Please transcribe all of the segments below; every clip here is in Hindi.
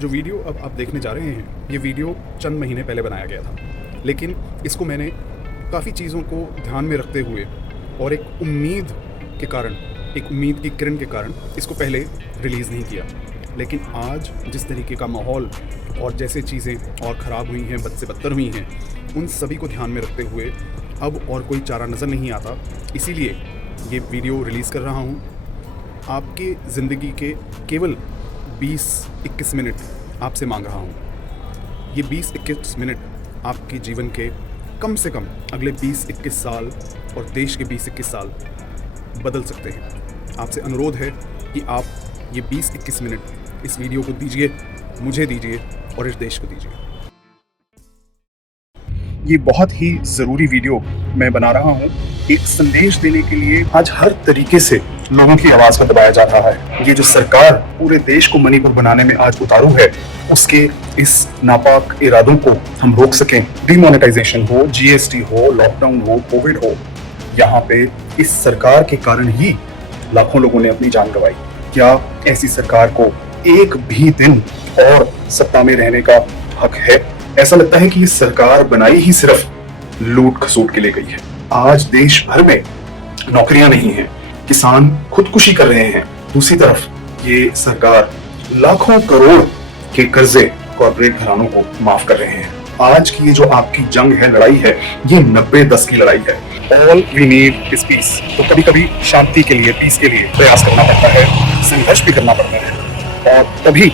जो वीडियो अब आप देखने जा रहे हैं, ये वीडियो चंद महीने पहले बनाया गया था, लेकिन इसको मैंने काफ़ी चीज़ों को ध्यान में रखते हुए और एक उम्मीद के कारण, एक उम्मीद की किरण के कारण इसको पहले रिलीज़ नहीं किया। लेकिन आज जिस तरीके का माहौल और जैसे चीज़ें और ख़राब हुई हैं, बद से बदतर हुई हैं, उन सभी को ध्यान में रखते हुए अब और कोई चारा नज़र नहीं आता, इसीलिए ये वीडियो रिलीज़ कर रहा हूँ। आपके ज़िंदगी के केवल 20-21 मिनट आपसे मांग रहा हूँ। ये 20-21 मिनट आपके जीवन के कम से कम अगले 20-21 साल और देश के 20-21 साल बदल सकते हैं। आपसे अनुरोध है कि आप ये 20-21 मिनट इस वीडियो को दीजिए, मुझे दीजिए और इस देश को दीजिए। ये बहुत ही ज़रूरी वीडियो मैं बना रहा हूँ एक संदेश देने के लिए। आज हर तरीके से लोगों की आवाज़ को दबाया जा रहा है। ये जो सरकार पूरे देश को मणिपुर बनाने में आज उतारू है, उसके इस नापाक इरादों को हम रोक सकें। डिमोनेटाइजेशन हो, जीएसटी हो, लॉकडाउन हो, कोविड हो, यहाँ पे इस सरकार के कारण ही लाखों लोगों ने अपनी जान गंवाई। क्या ऐसी सरकार को एक भी दिन और सत्ता में रहने का हक है? ऐसा लगता है कि ये सरकार बनाई ही सिर्फ लूट खसूट के लिए गई है। आज देश भर में नौकरियां नहीं है, किसान खुदकुशी कर रहे हैं। दूसरी तरफ ये सरकार लाखों करोड़ के कर्जे कॉर्पोरेट घरानों को माफ कर रहे हैं। आज की ये जो आपकी जंग है, लड़ाई है, ये 90-10 की लड़ाई है। All we need is peace. तो कभी कभी शांति के लिए, पीस के लिए प्रयास करना पड़ता है, संघर्ष भी करना पड़ता है, और तभी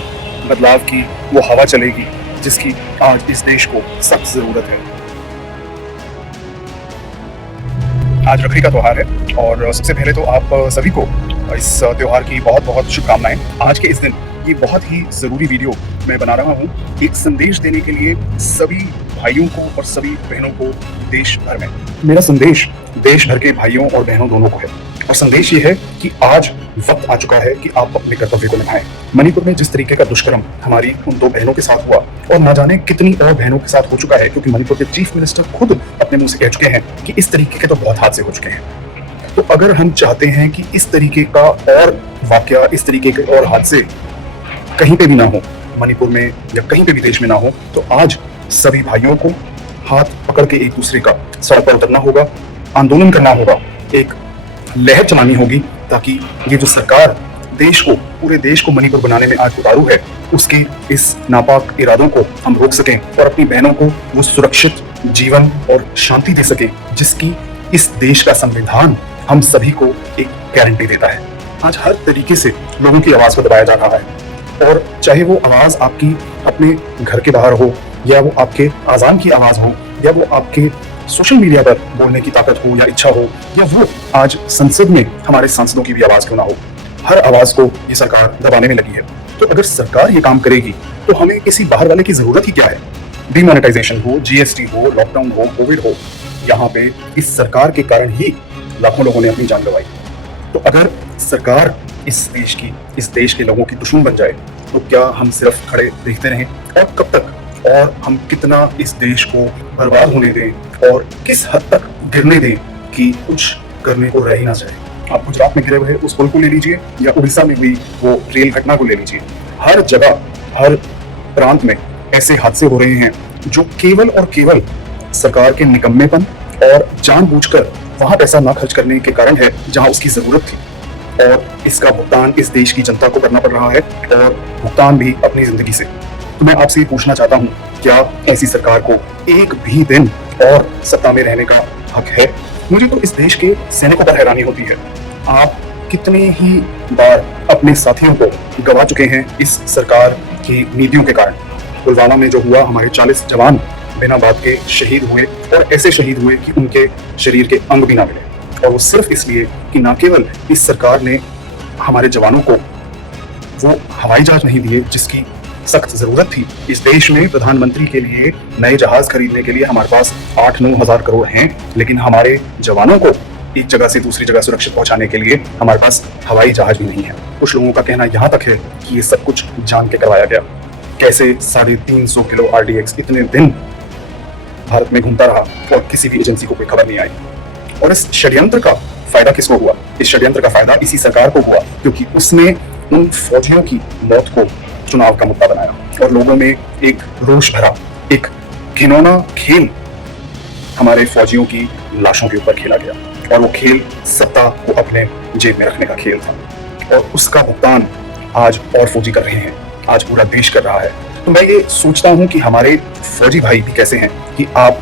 बदलाव की वो हवा चलेगी जिसकी आज इस देश को सख्त जरूरत है। आज रखड़ी का त्योहार है और सबसे पहले तो आप सभी को इस त्योहार की बहुत बहुत शुभकामनाएं। आज के इस दिन ये बहुत ही ज़रूरी वीडियो मैं बना रहा हूँ एक संदेश देने के लिए सभी भाइयों को और सभी बहनों को देश भर में। मेरा संदेश देश भर के भाइयों और बहनों दोनों को है, और संदेश ये है कि आज वक्त आ चुका है कि आप अपने कर्तव्य को निभाएं। मणिपुर में जिस तरीके का दुष्कर्म हमारी उन 2 बहनों के साथ हुआ, और ना जाने कितनी और बहनों के साथ हो चुका है, क्योंकि मणिपुर के चीफ मिनिस्टर खुद अपने मुंह से कह चुके हैं कि इस तरीके के तो बहुत हादसे हो चुके हैं। तो अगर हम चाहते हैं कि इस तरीके का और वाकया, इस तरीके के और हादसे कहीं पे भी ना हो, मणिपुर में या कहीं पे भी देश में ना हो, तो आज सभी भाइयों को हाथ पकड़ के एक दूसरे का सड़क पर उतरना होगा, आंदोलन करना होगा, एक लहर चलानी होगी, ताकि ये जो सरकार देश को, पूरे देश को मणिपुर बनाने में आज उतारू है, उसके इस नापाक इरादों को हम रोक सकें और अपनी बहनों को वो सुरक्षित जीवन और शांति दे सकें जिसकी इस देश का संविधान हम सभी को एक गारंटी देता है। आज हर तरीके से लोगों की आवाज़ को दबाया जा रहा है, और चाहे वो आवाज़ आपकी अपने घर के बाहर हो, या वो आपके आज़ान की आवाज़ हो, या वो आपके सोशल मीडिया पर बोलने की ताकत हो या इच्छा हो, या वो आज संसद में हमारे सांसदों की भी आवाज़ क्यों ना हो, हर आवाज़ को ये सरकार दबाने में लगी है। तो अगर सरकार ये काम करेगी तो हमें किसी बाहर वाले की ज़रूरत ही क्या है? डिमोनेटाइजेशन हो, जीएसटी हो, लॉकडाउन हो, कोविड हो, यहाँ पे इस सरकार के कारण ही लाखों लोगों ने अपनी जान गंवाई। तो अगर सरकार इस देश के लोगों की दुश्मन बन जाए, तो क्या हम सिर्फ खड़े देखते रहें? और कब तक? और हम कितना इस देश को बर्बाद होने दें, और किस हद तक गिरने दें कि कुछ करने को रह ही ना जाए? आप गुजरात में गिरे हुए उस पुल को ले लीजिए, या उड़ीसा में हुई वो रेल घटना को ले लीजिए। हर जगह, हर प्रांत में ऐसे हादसे हो रहे हैं जो केवल और केवल सरकार के निकम्मेपन और जानबूझकर वहां पैसा ना खर्च करने के कारण है जहां उसकी जरूरत थी, और इसका भुगतान इस देश की जनता को करना पड़ रहा है, और भुगतान भी अपनी जिंदगी से। तो मैं आपसे ये पूछना चाहता हूँ, क्या ऐसी सरकार को एक भी दिन और सत्ता में रहने का हक है? मुझे तो इस देश के सैनिकों पर हैरानी होती है। आप कितने ही बार अपने साथियों को गंवा चुके हैं इस सरकार की नीतियों के कारण। पुलवामा में जो हुआ, हमारे 40 जवान बिना बात के शहीद हुए, और ऐसे शहीद हुए कि उनके शरीर के अंग भी ना मिले, और वो सिर्फ इसलिए कि न केवल इस सरकार ने हमारे जवानों को वो हवाई जहाज नहीं दिए जिसकी सख्त जरूरत थी। इस देश में प्रधानमंत्री के लिए नए जहाज खरीदने के लिए हमारे पास 8-9 हज़ार करोड़ हैं, लेकिन हमारे जवानों को एक जगह से दूसरी जगह सुरक्षित पहुंचाने के लिए हमारे पास हवाई जहाज भी नहीं है। कुछ लोगों का कहना यहाँ तक है कि ये सब कुछ जान के करवाया गया। कैसे 350 किलो RDX इतने दिन भारत में घूमता रहा और किसी भी एजेंसी को कोई खबर नहीं आई। और इस षड्यंत्र का फायदा किसको हुआ? इस षड्यंत्र का फायदा इसी सरकार को हुआ, क्योंकि उसने उन फौजियों की मौत को चुनाव का मुद्दा बनाया और लोगों में एक रोष भरा, एक घिनौना खेल हमारे फौजियों की लाशों के ऊपर खेला गया और वो खेल सत्ता को अपने जेब में रखने का खेल था और उसका भुगतान आज और फौजी कर रहे हैं, आज पूरा देश कर रहा है। तो मैं ये सोचता हूँ कि हमारे फौजी भाई भी कैसे हैं कि आप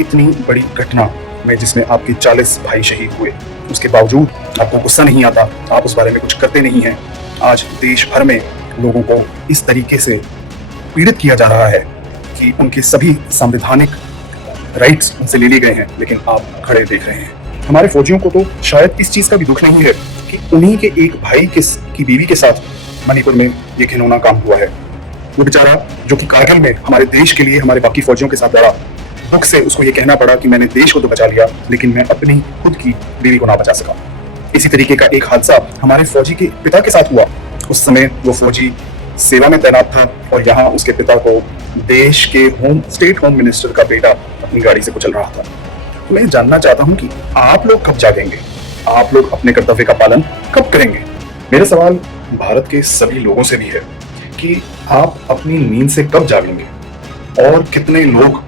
इतनी बड़ी घटना में जिसमें आपके 40 भाई शहीद हुए, उसके बावजूद आपको गुस्सा नहीं आता, आप उस बारे में कुछ करते नहीं हैं। आज देश भर में लोगों को इस तरीके से पीड़ित किया जा रहा है कि उनके सभी संवैधानिक राइट्स उनसे ले लिए गए हैं, लेकिन आप खड़े देख रहे हैं। हमारे फौजियों को तो शायद इस चीज का भी दुख नहीं है कि उन्हीं के एक भाई की बीवी के साथ मणिपुर में ये घिनौना काम हुआ है। वो बेचारा जो कि कारगिल में हमारे देश के लिए हमारे बाकी फौजियों के साथ लड़ा, दुख से उसको ये कहना पड़ा कि मैंने देश को तो बचा लिया लेकिन मैं अपनी खुद की बीवी को ना बचा सका। इसी तरीके का एक हादसा हमारे फौजी के पिता के साथ हुआ। उस समय वो फौजी सेवा में तैनात था और यहाँ उसके पिता को देश के स्टेट होम मिनिस्टर का बेटा अपनी गाड़ी से कुचल रहा था। तो मैं जानना चाहता हूँ कि आप लोग कब जागेंगे, आप लोग अपने कर्तव्य का पालन कब करेंगे। मेरा सवाल भारत के सभी लोगों से भी है कि आप अपनी नींद से कब जागेंगे और कितने लोग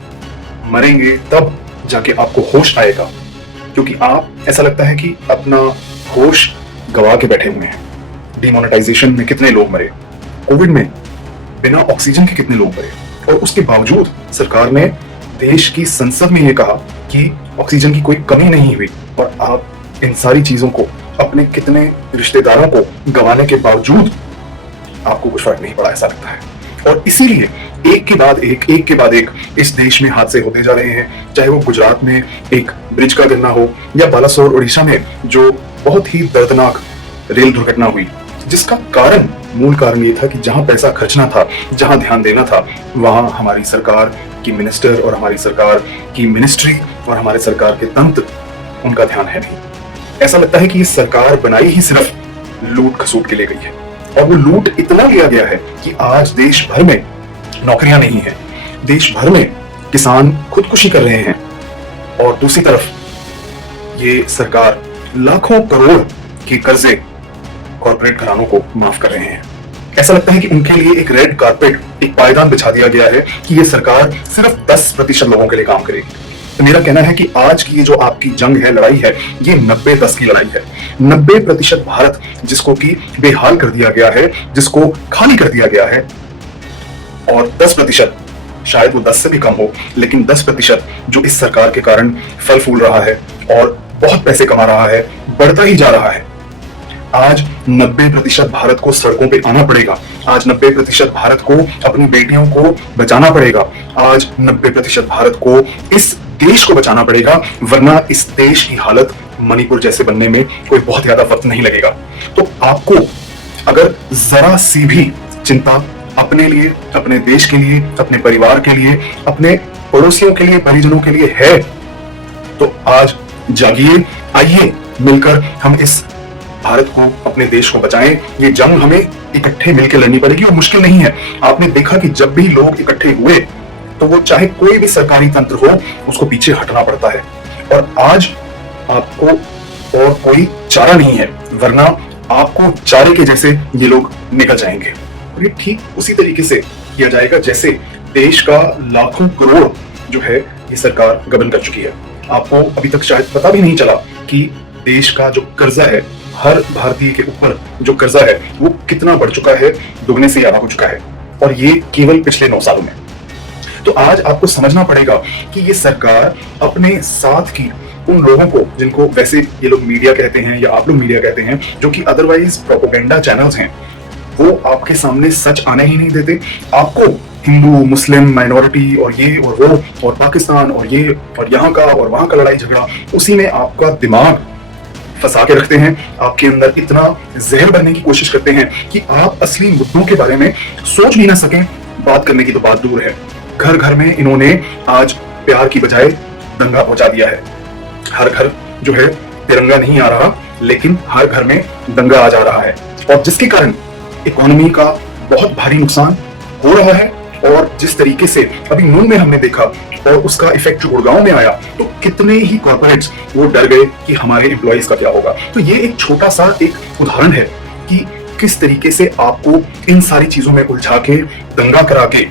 मरेंगे तब जाके आपको होश आएगा, क्योंकि आप ऐसा लगता है कि अपना होश गवा के बैठे हुए हैं। डिमोनेटाइजेशन में कितने लोग मरे, कोविड में बिना ऑक्सीजन के कितने लोग मरे, और उसके बावजूद सरकार ने देश की संसद में ये कहा कि ऑक्सीजन की कोई कमी नहीं हुई, और आप इन सारी चीजों को अपने कितने रिश्तेदारों को गंवाने के बावजूद आपको कुछ फर्क नहीं पड़ा, ऐसा लगता है। और इसीलिए एक के बाद एक इस देश में हादसे होते जा रहे हैं, चाहे वो गुजरात में एक ब्रिज का गिरना हो या बालासोर उड़ीसा में जो बहुत ही दर्दनाक रेल दुर्घटना हुई, जिसका मूल कारण ये था कि जहां पैसा खर्चना था, जहां ध्यान देना था, वहां हमारी सरकार की मिनिस्टर और हमारी सरकार की मिनिस्ट्री और हमारे सरकार के तंत्र, उनका ध्यान है नहीं। ऐसा लगता है कि ये सरकार बनाई ही सिर्फ लूट खसूट के लिए गई है, और वो लूट इतना लिया गया है कि आज देश भर में नौकरियां नहीं है, देश भर में किसान खुदकुशी कर रहे हैं, और दूसरी तरफ ये सरकार लाखों करोड़ के कर्जे कॉर्पोरेट घरानों को माफ कर रहे हैं। ऐसा लगता है कि उनके लिए एक रेड कारपेट, एक पायदान बिछा दिया गया है कि ये सरकार सिर्फ 10% लोगों के लिए काम करेगी। तो मेरा कहना है कि आज की ये जो आपकी जंग है, लड़ाई है, ये 90-10 की लड़ाई है। 90% भारत जिसको कि बेहाल कर दिया गया है, जिसको खाली कर दिया गया है, और 10%, शायद वो 10 से भी कम हो, लेकिन 10% जो इस सरकार के कारण फल फूल रहा है और बहुत पैसे कमा रहा है, बढ़ता ही जा रहा है। आज 90% भारत को सड़कों पे आना पड़ेगा, आज 90% भारत को अपनी बेटियों को बचाना पड़ेगा, आज 90% भारत को इस देश को बचाना पड़ेगा, वरना इस देश की हालत मणिपुर जैसे बनने में कोई बहुत ज्यादा वक्त नहीं लगेगा। तो आपको अगर जरा सी भी चिंता अपने लिए, अपने देश के लिए, अपने परिवार के लिए, अपने पड़ोसियों के लिए, परिजनों के लिए है, तो आज जागिए, आइए मिलकर हम इस भारत को, अपने देश को बचाएं। ये जंग हमें इकट्ठे मिलकर लड़नी पड़ेगी, और मुश्किल नहीं है। आपने देखा कि जब भी लोग इकट्ठे हुए तो वो चाहे कोई भी सरकारी तंत्र हो, उसको पीछे हटना पड़ता है, और आज आपको और कोई चारा नहीं है, वरना आपको चारे के जैसे ये लोग निकल जाएंगे। और ये ठीक उसी तरीके से किया जाएगा जैसे देश का लाखों करोड़ जो है ये सरकार गबन कर चुकी है। आपको अभी तक शायद पता भी नहीं चला कि देश का जो कर्जा है, हर भारतीय के ऊपर जो कर्जा है, वो कितना बढ़ चुका है, दुगने से ज्यादा हो चुका है, और ये केवल पिछले 9 सालों में। तो आज आपको समझना पड़ेगा कि ये सरकार अपने साथ की उन लोगों को, जिनको वैसे ये लोग मीडिया कहते हैं या आप लोग मीडिया कहते हैं, जो कि अदरवाइज प्रोपेगेंडा चैनल्स हैं, वो आपके सामने सच आने ही नहीं देते। आपको हिंदू, मुस्लिम, माइनॉरिटी और ये और वो और पाकिस्तान और ये और यहाँ का और वहां का लड़ाई झगड़ा, उसी में आपका दिमाग फंसा के रखते हैं। आपके अंदर इतना जहर बनने की कोशिश करते हैं कि आप असली मुद्दों के बारे में सोच भी ना सकें। बात करने की तो बात दूर है। घर घर में इन्होंने आज प्यार की बजाय दंगा पहुंचा दिया है। हर घर जो है तिरंगा नहीं आ रहा, लेकिन हर घर में दंगा आ जा रहा है, और जिसके कारण इकोनॉमी का बहुत भारी नुकसान हो रहा है। और जिस तरीके से अभी नून में हमने देखा और उसका इफेक्ट जो गुड़गांव में आया, तो कितने ही कॉर्पोरेट्स वो डर गए कि हमारे एम्प्लॉइज का क्या होगा। तो ये एक छोटा सा एक उदाहरण है कि किस तरीके से आपको इन सारी चीजों में उलझा के, दंगा करा के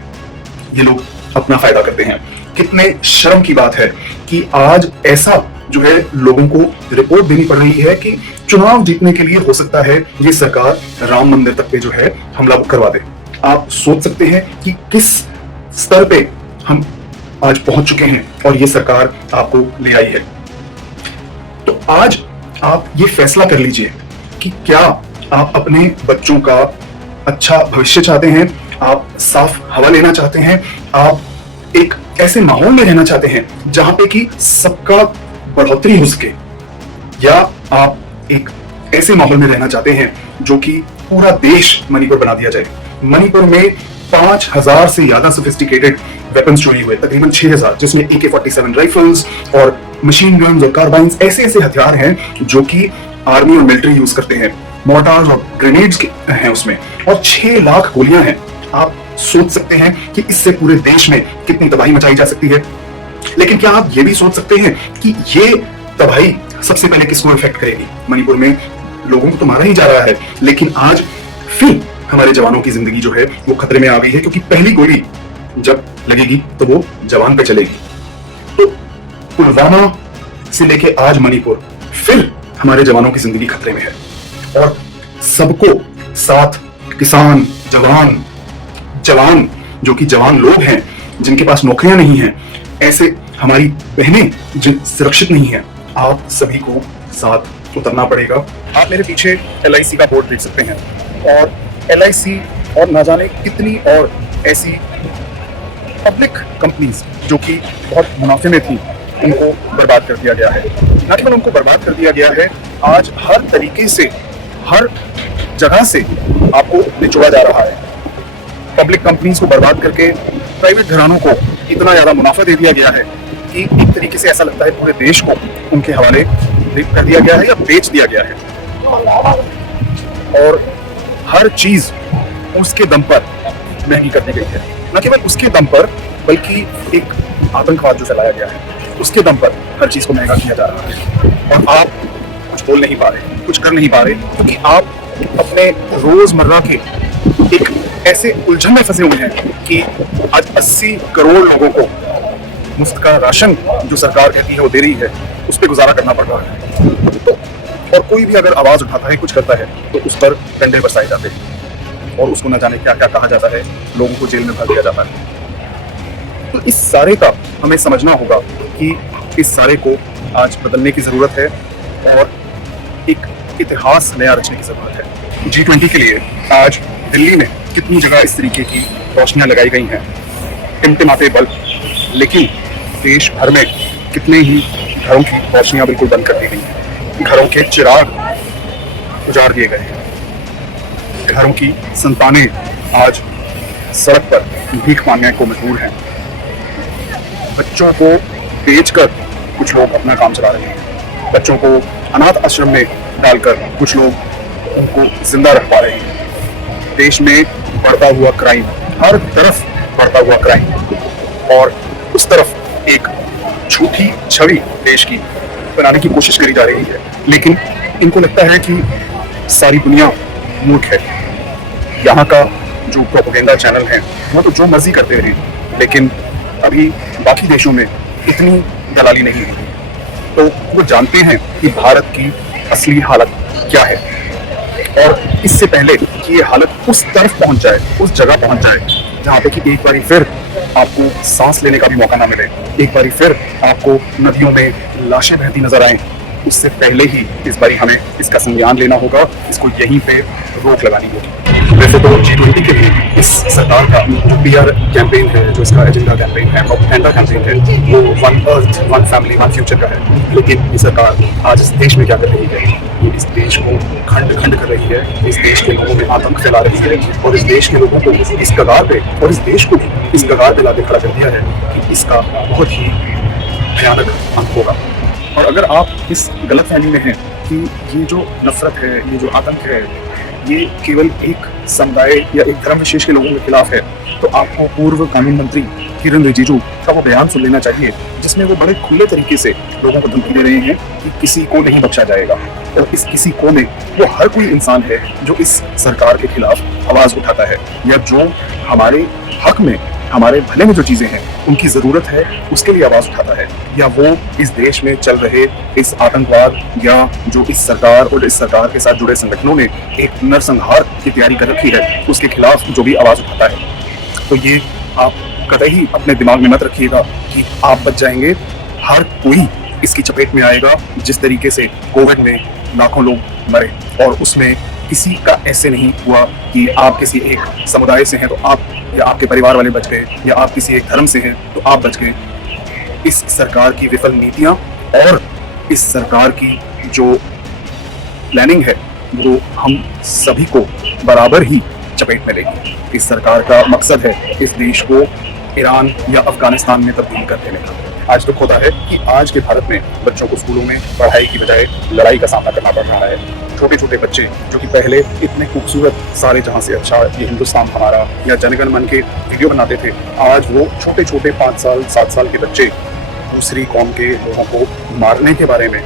ये लोग अपना फायदा करते हैं। कितने शर्म की बात है कि आज ऐसा जो है लोगों को रिपोर्ट देनी पड़ रही है कि चुनाव जीतने के लिए हो सकता है ये सरकार राम मंदिर तक पे जो है हमला करवा दे। आप सोच सकते हैं कि किस स्तर पे हम आज पहुंच चुके हैं और ये सरकार आपको ले आई है। तो आज आप ये फैसला कर लीजिए कि क्या आप अपने बच्चों का अच्छा भविष्य चाहते हैं, आप साफ हवा लेना चाहते हैं, आप एक ऐसे माहौल में रहना चाहते हैं जहां पे कि सबका बढ़ोतरी हो सके, या आप एक ऐसे माहौल में रहना चाहते हैं जो कि पूरा देश मणिपुर बना दिया जाए। मणिपुर में 5000 से ज्यादा सोफिस्टिकेटेड वेपन्स चोरी हुए, तकरीबन 6000, जिसमें AK-47 राइफल्स और मशीन गन्स और कार्बाइन्स ऐसे ऐसे हथियार हैं जो कि आर्मी और मिलिट्री यूज करते हैं। मोर्टार्स और ग्रेनेड्स हैं उसमें, और 6 लाख गोलियां हैं। आप सोच सकते हैं कि इससे पूरे देश में कितनी तबाही मचाई जा सकती है। लेकिन क्या आप ये भी सोच सकते हैं कि ये तबाही सबसे पहले किसको इफेक्ट करेगी? मणिपुर में लोगों को तो मारा ही जा रहा है, लेकिन आज फिर हमारे जवानों की जिंदगी जो है वो खतरे में आ गई है, क्योंकि पहली गोली जब लगेगी तो वो जवान पे चलेगी। तो पुलवामा से लेके आज मणिपुर, फिर हमारे जवानों की जिंदगी खतरे में है। और सबको साथ, किसान, जवान जो कि जवान लोग हैं जिनके पास नौकरियां नहीं हैं, ऐसे हमारी बहनें जिन सुरक्षित नहीं है, आप सभी को साथ उतरना पड़ेगा। आप मेरे पीछे LIC का बोर्ड देख सकते हैं, और LIC और ना जाने कितनी और ऐसी पब्लिक कंपनीज जो कि बहुत मुनाफे में थी, उनको बर्बाद कर दिया गया है। न केवल उनको बर्बाद कर दिया गया है, आज हर तरीके से, हर जगह से आपको निचोड़ा जा रहा है। पब्लिक कंपनीज को बर्बाद करके प्राइवेट घरानों को इतना ज्यादा मुनाफा दे दिया गया है कि एक तरीके से ऐसा लगता है पूरे देश को उनके हवाले कर दिया गया है या बेच दिया गया है। और हर चीज उसके दम पर महंगी कर दी गई है। न केवल उसके दम पर, बल्कि एक आतंकवाद जो फैलाया गया है उसके दम पर हर चीज को महंगा किया जा रहा है। और आप कुछ बोल नहीं पा रहे, कुछ कर नहीं पा रहे, क्योंकि आप अपने रोजमर्रा के एक ऐसे उलझन में फंसे हुए हैं कि आज 80 करोड़ लोगों को मुफ्त का राशन जो सरकार कहती है वो दे रही है, उस पर गुजारा करना पड़ रहा है। तो और कोई भी अगर आवाज उठाता है, कुछ करता है, तो उस पर डंडे बरसाए जाते हैं और उसको न जाने क्या क्या कहा जाता है, लोगों को जेल में भर दिया जाता है। तो इस सारे का हमें समझना होगा कि इस सारे को आज बदलने की जरूरत है और एक इतिहास नया रचने की जरूरत है। G20 के लिए आज दिल्ली में कितनी जगह इस तरीके की रोशनियां लगाई गई हैं, टिमटिमाते बल्ब, लेकिन देश भर में कितने ही घरों की रोशनियां बिल्कुल बंद कर दी गई हैं, घरों के चिराग उजाड़ दिए गए हैं, घरों की संतानें आज सड़क पर भीख मांगने को मजबूर हैं, बच्चों को बेचकर कुछ लोग अपना काम चला रहे हैं, बच्चों को अनाथ आश्रम में डालकर कुछ लोग उनको जिंदा रख पा रहे हैं। देश में बढ़ता हुआ क्राइम, हर तरफ बढ़ता हुआ क्राइम, और उस तरफ एक झूठी छवि देश की बनाने की कोशिश करी जा रही है। लेकिन इनको लगता है कि सारी दुनिया मूर्ख है। यहाँ का जो प्रोपेगेंडा चैनल है वो तो जो मर्जी करते रहे, लेकिन अभी बाकी देशों में इतनी दलाली नहीं है, तो वो जानते हैं कि भारत की असली हालत क्या है। और इससे पहले कि ये हालत उस तरफ पहुंच जाए, उस जगह पहुंच जाए जहाँ पे कि एक बारी फिर आपको सांस लेने का भी मौका ना मिले, एक बारी फिर आपको नदियों में लाशें बहती नजर आए, उससे पहले ही इस बारी हमें इसका संज्ञान लेना होगा, इसको यहीं पे रोक लगानी होगी। वैसे तो G20 के लिए इस सरकार का जो PR कैंपेन है, जो इसका एजेंडा कैंपेन है, प्रोपेगेंडा कैंपेन है, वो one earth, one family, one future का है। लेकिन ये सरकार आज इस देश में क्या कर रही है? ये इस देश को खंड खंड कर रही है, इस देश के लोगों में आतंक फैला रही है, और इस देश के लोगों को इस कगार पे, और इस देश को भी इस कगार पे लाके खड़ा कर दिया है कि इसका बहुत ही भयानक अंत होगा। और अगर आप इस गलतफहमी में हैं कि ये जो नफरत है, ये जो आतंक है, ये केवल एक समुदाय या एक धर्म विशेष के लोगों के खिलाफ है, तो आपको पूर्व कानून मंत्री किरण रिजिजू का वो बयान सुन लेना चाहिए, जिसमें वो बड़े खुले तरीके से लोगों को धमकी दे रहे हैं कि किसी को नहीं बख्शा जाएगा। और इस किसी को में वो हर कोई इंसान है जो इस सरकार के खिलाफ आवाज उठाता है, या जो हमारे हक में, हमारे भले में जो चीजें हैं उनकी जरूरत है उसके लिए आवाज उठाता है, या वो इस देश में चल रहे इस आतंकवाद या जो इस सरकार और इस सरकार के साथ जुड़े संगठनों ने एक नरसंहार की तैयारी कर रखी है उसके खिलाफ जो भी आवाज उठाता है। तो ये आप कतई अपने दिमाग में मत रखिएगा कि आप बच जाएंगे, हर कोई इसकी चपेट में आएगा। जिस तरीके से कोविड में लाखों लोग मरे और उसमें किसी का ऐसे नहीं हुआ कि आप किसी एक समुदाय से हैं तो आप या आपके परिवार वाले बच गए, या आप किसी एक धर्म से हैं तो आप बच गए। इस सरकार की विफल नीतियां और इस सरकार की जो प्लानिंग है वो हम सभी को बराबर ही चपेट में लेगी। इस सरकार का मकसद है इस देश को ईरान या अफगानिस्तान में तब्दील कर देने का। आज दुख होता है कि आज के भारत में बच्चों को स्कूलों में पढ़ाई की बजाय लड़ाई का सामना करना पड़ रहा है। छोटे छोटे बच्चे जो कि पहले इतने खूबसूरत सारे जहां से अच्छा ये हिंदुस्तान हमारा या जनगण मन के वीडियो बनाते थे, आज वो छोटे छोटे 5 साल 7 साल के बच्चे दूसरी कौम के लोगों को मारने के बारे में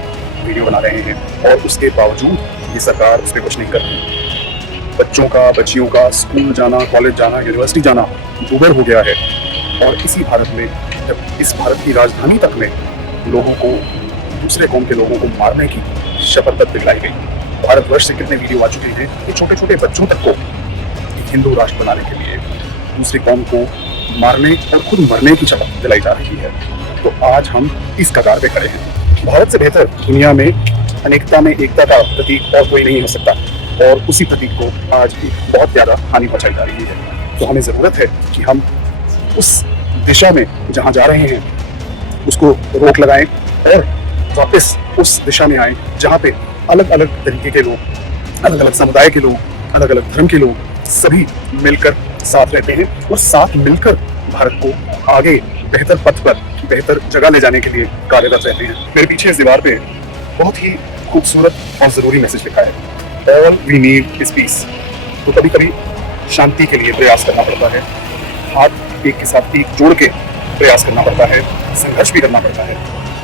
वीडियो बना रहे हैं, और उसके बावजूद ये सरकार उस पर कुछ नहीं कर रही। बच्चों का, बच्चियों का स्कूल जाना, कॉलेज जाना, यूनिवर्सिटी जाना दूभर हो गया है। और इसी भारत में, जब इस भारत की राजधानी तक में लोगों को, दूसरे कौम के लोगों को मारने की शपथ तक दिलाई गई। भारतवर्ष से कितने वीडियो आ चुके हैं कि छोटे छोटे बच्चों तक को एक हिंदू राष्ट्र बनाने के लिए दूसरी कौम को मारने और खुद मरने की शपथ दिलाई जा रही है। तो आज हम इस कगार पे खड़े हैं। भारत से बेहतर दुनिया में अनेकता में एकता का प्रतीक और कोई नहीं हो सकता, और उसी प्रतीक को आज बहुत ज्यादा हानि पहुंचाई जा रही है। तो हमें जरूरत है कि हम उस दिशा में जहां जा रहे हैं उसको रोक लगाएं और वापस उस दिशा में आए जहां पे अलग अलग तरीके के लोग, अलग अलग समुदाय के लोग, अलग अलग धर्म के लोग सभी मिलकर साथ रहते हैं और साथ मिलकर भारत को आगे बेहतर पथ पर, बेहतर जगह ले जाने के लिए कार्यरत रहते हैं। मेरे पीछे इस दीवार पे बहुत ही खूबसूरत और जरूरी मैसेज लिखा है, all we need is peace. तो कभी कभी शांति के लिए प्रयास करना पड़ता है, हाथ एक के साथ एक जोड़ के प्रयास करना पड़ता है, संघर्ष भी करना पड़ता है,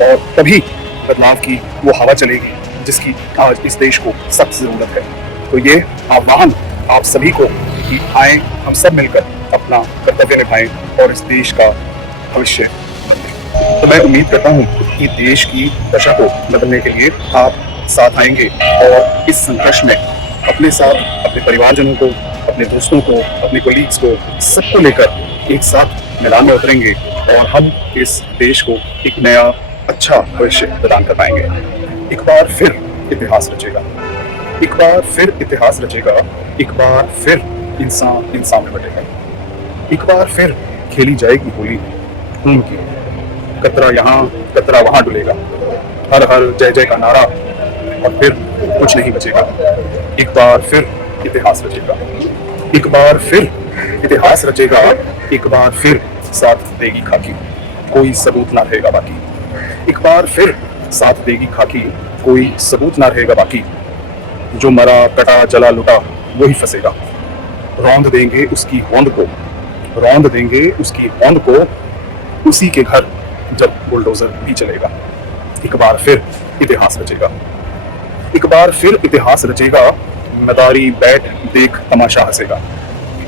और तभी बदलाव की वो हवा चलेगी जिसकी आज इस देश को सख्त जरूरत है। तो ये आह्वान आप सभी को कि आए हम सब मिलकर अपना कर्तव्य निभाएं और इस देश का भविष्य बदलें। तो मैं उम्मीद करता हूँ कि देश की दशा को बदलने के लिए आप साथ आएंगे और इस संघर्ष में अपने साथ, अपने परिवारजनों को, अपने दोस्तों को, अपने कोलीग्स को, सबको लेकर एक साथ मैदान में उतरेंगे और हम इस देश को एक नया अच्छा भविष्य प्रदान कर पाएंगे। एक बार फिर इतिहास रचेगा, एक बार फिर इतिहास रचेगा, एक बार फिर इंसान इंसान में बटेगा, एक बार फिर खेली जाएगी होली खून की, कतरा यहाँ कतरा वहां डुलेगा, हर हर जय जय का नारा, और फिर कुछ नहीं बचेगा। एक बार फिर इतिहास रचेगा, एक बार फिर इतिहास रचेगा, एक बार फिर साथ देगी खाकी, कोई सबूत ना रहेगा बाकी। एक बार फिर साथ देगी खाकी, कोई सबूत ना रहेगा बाकी। जो मरा कटा जला लुटा वही फंसेगा, रौंद देंगे उसकी होंद को, रौंद देंगे उसकी होंद को, उसी के घर जब बुलडोजर भी चलेगा। एक बार फिर इतिहास रचेगा, एक बार फिर इतिहास रचेगा, मदारी बैठ देख तमाशा हंसेगा,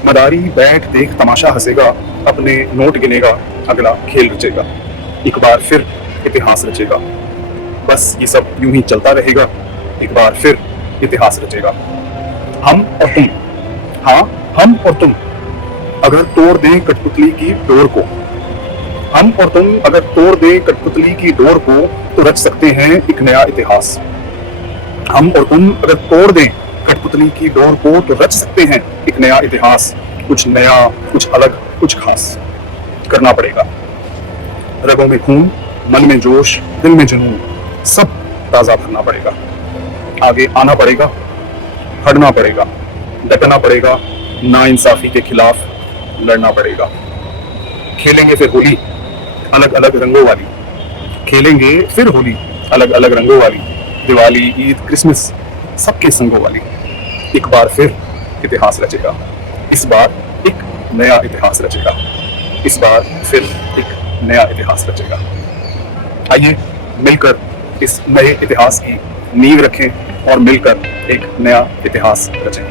मदारी बैठ देख तमाशा हंसेगा, अपने नोट गिनेगा अगला खेल रचेगा। एक बार फिर इतिहास रचेगा, बस ये सब यूं ही चलता रहेगा, एक बार फिर इतिहास रचेगा। हम और तुम, हाँ हम और तुम अगर तोड़ दें कठपुतली की डोर को, हम और तुम अगर तोड़ दें कठपुतली की डोर को, तो रच सकते हैं एक नया इतिहास। हम और तुम अगर तोड़ दें कठपुतली की डोर को, तो रच सकते हैं एक नया इतिहास। कुछ नया, कुछ अलग, कुछ खास करना पड़ेगा। रगों में खून, मन में जोश, दिल में जुनून, सब ताजा भरना पड़ेगा। आगे आना पड़ेगा, हटना पड़ेगा, डटना पड़ेगा, नाइंसाफी के खिलाफ लड़ना पड़ेगा। खेलेंगे फिर होली अलग अलग रंगों वाली, खेलेंगे फिर होली अलग अलग रंगों वाली, दिवाली, ईद, क्रिसमस सबके संगों वाली। एक बार फिर इतिहास रचेगा। इस बार एक नया इतिहास रचेगा। इस बार फिर एक नया इतिहास रचेगा। आइए मिलकर इस नए इतिहास की नींव रखें और मिलकर एक नया इतिहास रचें।